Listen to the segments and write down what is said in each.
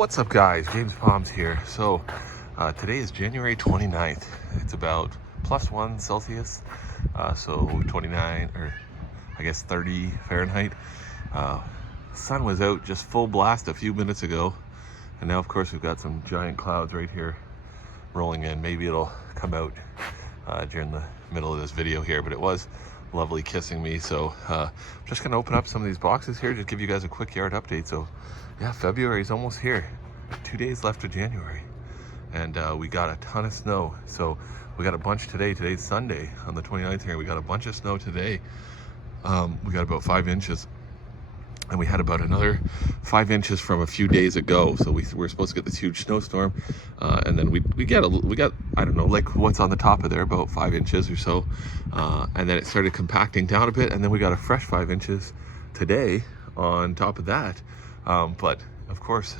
What's up, guys? James Palms here. So today is January 29th. It's about +1 Celsius, so 29, or I guess 30 Fahrenheit. Sun was out just full blast a few minutes ago, and now of course we've got some giant clouds right here rolling in. Maybe it'll come out during the middle of this video here, but it was lovely kissing me. So I'm just gonna open up some of these boxes here, just give you guys a quick yard update. So yeah, February is almost here. 2 days left of January, and we got a ton of snow. So we got a bunch today. Today's Sunday on the 29th here. We got a bunch of snow today. We got about 5 inches, and we had about another 5 inches from a few days ago. So we were supposed to get this huge snowstorm, and then we got I don't know, like what's on the top of there, about 5 inches or so, and then it started compacting down a bit, and then we got a fresh 5 inches today on top of that. But of course,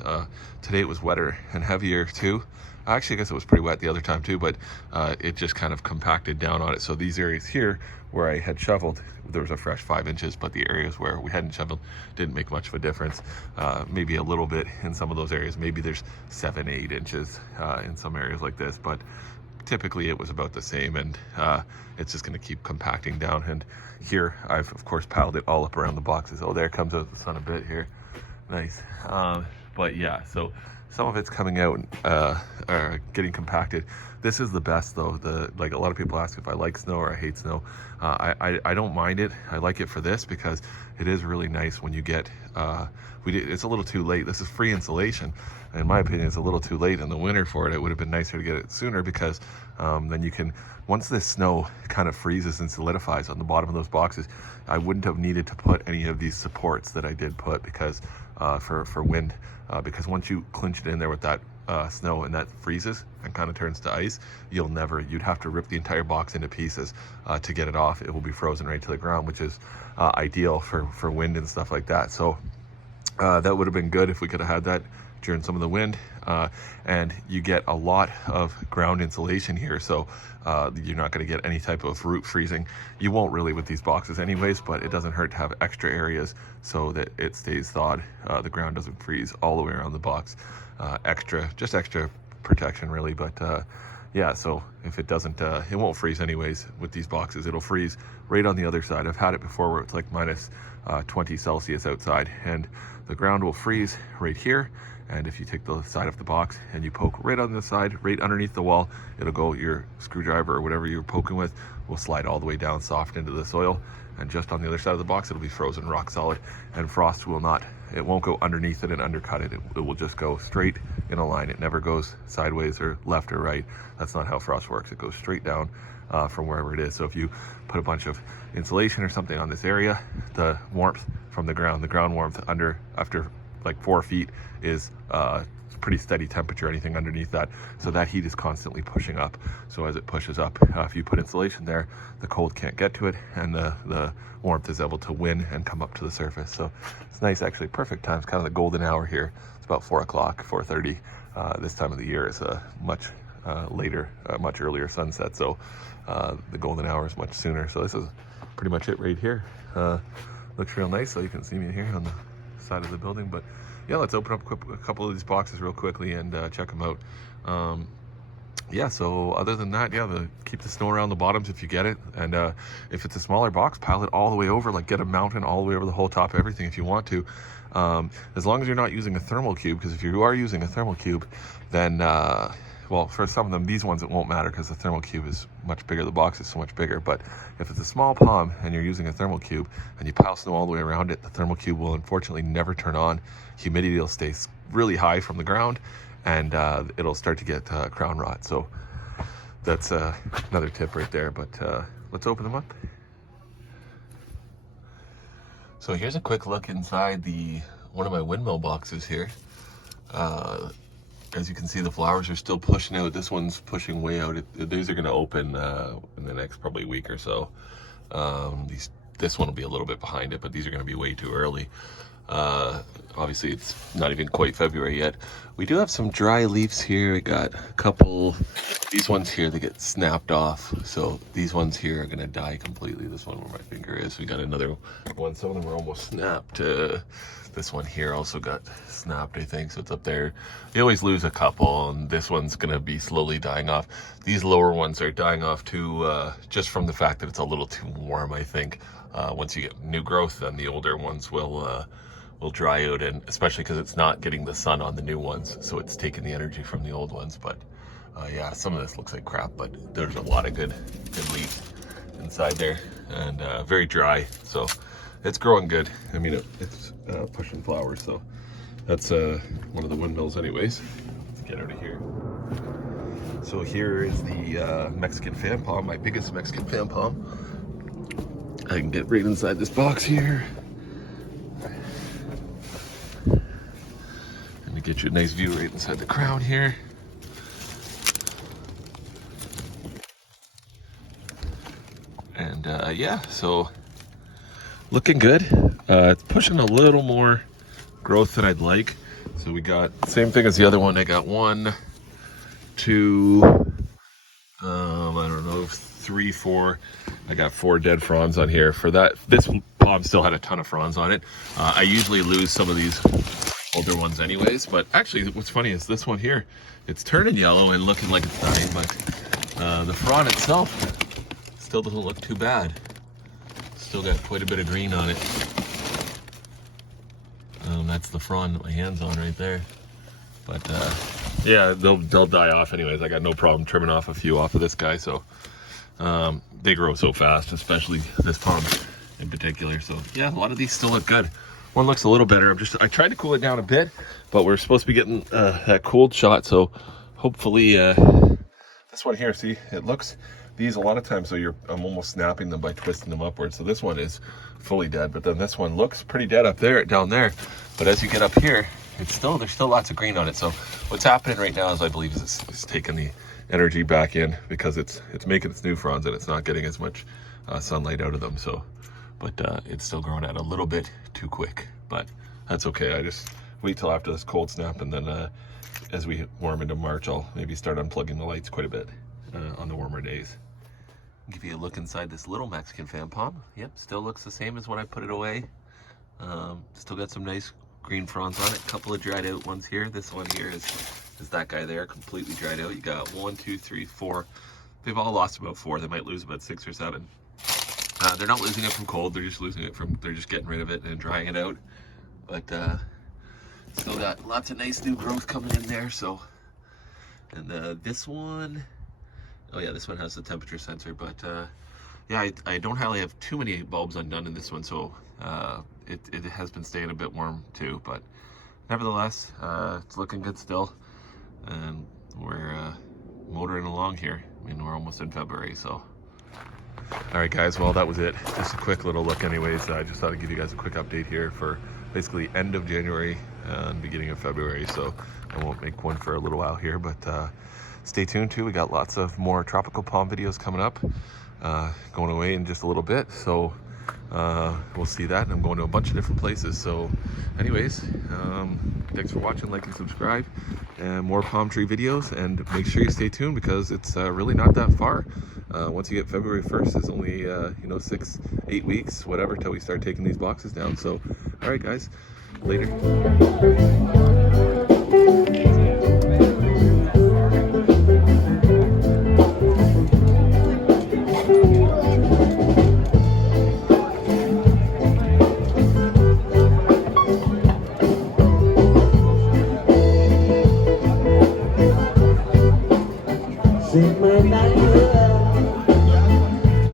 today it was wetter and heavier too. Actually, I guess it was pretty wet the other time too, but it just kind of compacted down on it. So these areas here where I had shoveled, there was a fresh 5 inches, but the areas where we hadn't shoveled didn't make much of a difference. Maybe a little bit in some of those areas. Maybe there's 7-8 inches in some areas like this, but typically it was about the same, and it's just going to keep compacting down. And here I've of course piled it all up around the boxes. Oh, there comes out the sun a bit here. Nice. But yeah, so some of it's coming out, getting compacted. This is the best though. Like a lot of people ask if I like snow or I hate snow. I don't mind it. I like it for this because it is really nice when you get, it's a little too late. This is free insulation. In my opinion, it's a little too late in the winter for it. It would have been nicer to get it sooner, because then you can, once this snow kind of freezes and solidifies on the bottom of those boxes, I wouldn't have needed to put any of these supports that I did put, because for wind, because once you clinch it in there with that snow and that freezes and kind of turns to ice, you'd have to rip the entire box into pieces to get it off. It will be frozen right to the ground, which is ideal for wind and stuff like that. So that would have been good if we could have had that during some of the wind, and you get a lot of ground insulation here, so you're not going to get any type of root freezing. You won't really with these boxes anyways, but it doesn't hurt to have extra areas so that it stays thawed. The ground doesn't freeze all the way around the box. Just extra protection really. But yeah, so if it doesn't, it won't freeze anyways with these boxes. It'll freeze right on the other side. I've had it before where it's like minus 20 Celsius outside, and the ground will freeze right here. And if you take the side of the box and you poke right on the side, right underneath the wall, it'll go, your screwdriver or whatever you're poking with will slide all the way down soft into the soil. And just on the other side of the box, it'll be frozen rock solid, and frost will not, it won't go underneath it and undercut it. It will just go straight in a line. It never goes sideways or left or right. That's not how frost works. It goes straight down from wherever it is. So if you put a bunch of insulation or something on this area, the warmth from the ground warmth after like 4 feet is pretty steady temperature. Anything underneath that, so that heat is constantly pushing up. So as it pushes up, if you put insulation there, the cold can't get to it, and the warmth is able to win and come up to the surface. So it's nice, actually. Perfect time. It's kind of the golden hour here. It's about 4 o'clock, 4:30. This time of the year is a much later, much earlier sunset, so the golden hour is much sooner. So this is pretty much it right here. Looks real nice, so you can see me here on the side of the building. But yeah, let's open up a couple of these boxes real quickly and check them out. Yeah, so other than that, yeah, keep the snow around the bottoms if you get it, and if it's a smaller box, pile it all the way over, like get a mountain all the way over the whole top, everything if you want to, as long as you're not using a thermal cube, because if you are using a thermal cube, then well, for some of them, these ones, it won't matter because the thermal cube is much bigger, the box is so much bigger. But if it's a small palm and you're using a thermal cube and you pile snow all the way around it, the thermal cube will unfortunately never turn on. Humidity will stay really high from the ground, and it'll start to get crown rot. So that's another tip right there. But let's open them up. So here's a quick look inside one of my windmill boxes here. As you can see, the flowers are still pushing out. This one's pushing way out. These are going to open in the next probably week or so. This one will be a little bit behind it, but these are going to be way too early. Obviously, it's not even quite February yet. We do have some dry leaves here. We got a couple, these ones here, they get snapped off. So these ones here are gonna die completely. This one where my finger is. We got another one. Some of them are almost snapped. This one here also got snapped, I think. So it's up there. You always lose a couple, and this one's gonna be slowly dying off. These lower ones are dying off too, just from the fact that it's a little too warm, I think. Once you get new growth, then the older ones will dry out, and especially because it's not getting the sun on the new ones, so it's taking the energy from the old ones. But yeah, some of this looks like crap, but there's a lot of good leaves inside there, and very dry, so it's growing good. I mean, it's pushing flowers, so that's one of the windmills anyways. Let's get out of here. So here is the Mexican fan palm, my biggest Mexican fan palm. I can get right inside this box here. Let me get you a nice view right inside the crown here. And yeah, so looking good. It's pushing a little more growth than I'd like. So we got same thing as the other one. I got 1, 2, I don't know, 3, 4. I got 4 dead fronds on here. For that, this palm still had a ton of fronds on it. I usually lose some of these older ones anyways, but actually what's funny is this one here, it's turning yellow and looking like it's dying, but the frond itself still doesn't look too bad. Still got quite a bit of green on it. That's the frond that my hand's on right there. But yeah, they'll die off anyways. I got no problem trimming off a few off of this guy. So they grow so fast, especially this palm in particular. So yeah, a lot of these still look good. One looks a little better. I tried to cool it down a bit, but we're supposed to be getting that cooled shot. So hopefully this one here, see, it looks, these a lot of times, so I'm almost snapping them by twisting them upwards. So this one is fully dead, but then this one looks pretty dead up there, down there. But as you get up here, there's still lots of green on it. So what's happening right now is I believe it's taking the energy back in, because it's making its new fronds and it's not getting as much sunlight out of them. So, but it's still growing out a little bit too quick, but that's okay. I just wait till after this cold snap, and then as we warm into March, I'll maybe start unplugging the lights quite a bit on the warmer days. Give you a look inside this little Mexican fan palm. Yep, still looks the same as when I put it away. Still got some nice green fronds on it. A couple of dried out ones here. This one here is that guy there, completely dried out. You got 1, 2, 3, 4. They've all lost about 4. They might lose about 6 or 7. They're not losing it from cold. They're just losing it from, they're just getting rid of it and drying it out. But still got lots of nice new growth coming in there. So, and this one, oh yeah, this one has the temperature sensor, but yeah, I don't really have too many bulbs undone in this one, so it has been staying a bit warm too, but nevertheless, it's looking good still, and we're motoring along here. I mean, we're almost in February, so. All right, guys, well, that was it. Just a quick little look anyways. I just thought I'd give you guys a quick update here for basically end of January and beginning of February, so I won't make one for a little while here, but stay tuned too. We got lots of more tropical palm videos coming up, going away in just a little bit, so we'll see that, and I'm going to a bunch of different places. So anyways, thanks for watching, like and subscribe, and more palm tree videos, and make sure you stay tuned, because it's really not that far. Once you get February 1st, it's only 6-8 weeks, whatever, till we start taking these boxes down. So all right, guys, later. Sing my night.